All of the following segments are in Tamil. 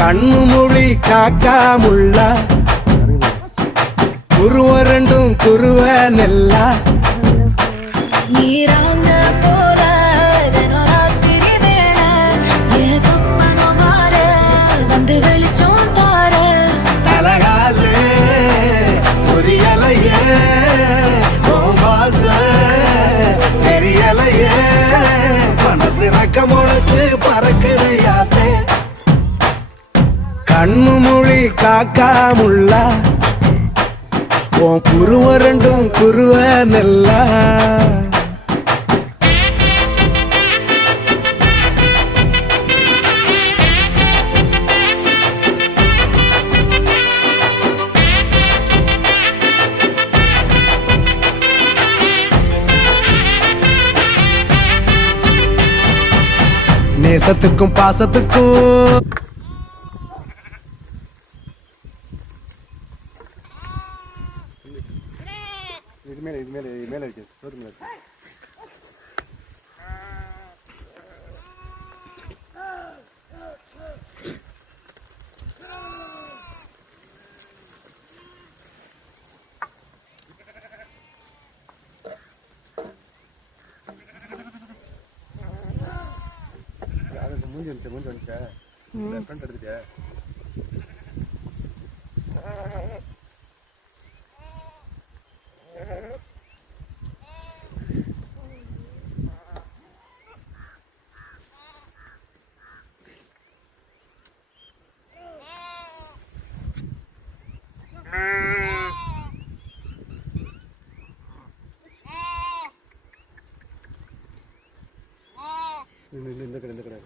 கண்ணு மொழி காக்காமுள்ள குருவ ரெண்டும் குருவ நெல்லா நீராங்க போல தினராத்திரி வேண என் சொப்பனம் மாற வந்து வெளிச்சம் தார தலகாலே பொரியலையே ஓம்பாச தெரியலையே மனசு ரக்க முளைச்சு பறக்குதையாத்தே கண்ணு மொழி காக்காமுள்ள உன் குருவ ரெண்டும் குருவ நெல்லா நேசத்துக்கும் பாசத்துக்கும் இது மேலே இருக்கு ரோட்டு மேலே இருக்கு. அது மூஞ்சி வந்துச்சா ஃப்ரெண்ட் எடுத்துட்டியா? இந்த கடை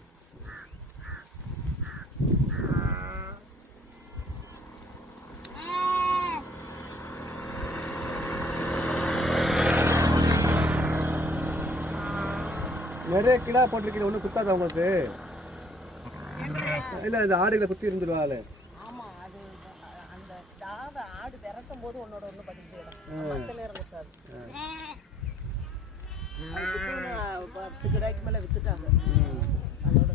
நிறைய கிடா போட்டிருக்கீங்க, ஒன்றும் குத்தாது உங்களுக்கு இல்லை? இந்த ஆடுகளை குத்தி இருந்துருவாள். ஆமா, அது அந்த ஆடு விரட்டும் போது ஒன்னோட ஒன்று பண்ணிட்டு இருந்துச்சாது. 10 கிடாய்க்கு மேலே வித்துட்டாங்க. அதோட